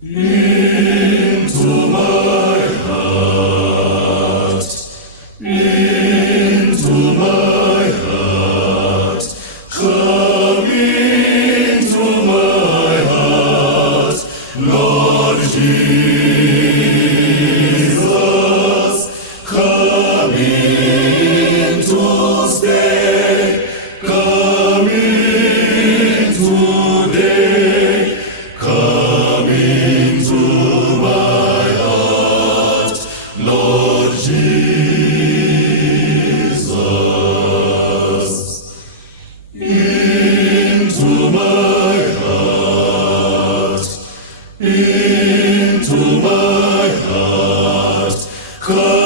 Into my heart, into my heart, come into my heart, Lord Jesus, come in to stay, come in today, come into my heart, Lord Jesus. Into my heart, into my heart, come